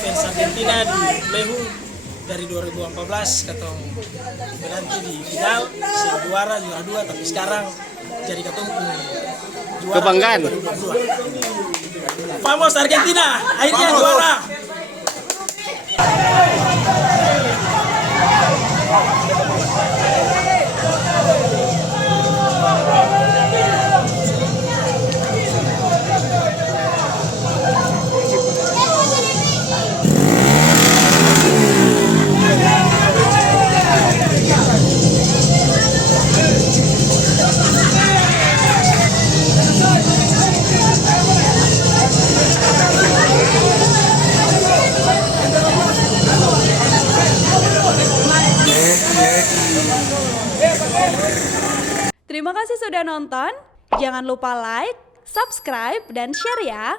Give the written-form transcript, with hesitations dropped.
fans Argentina di Lehu dari 2014 ketemu berhenti di final, juara dua, tapi sekarang jadi ketemu juara kebanggaan 2022. Vamos Argentina, akhirnya juara. Terima kasih sudah nonton. Jangan lupa like, subscribe, dan share ya.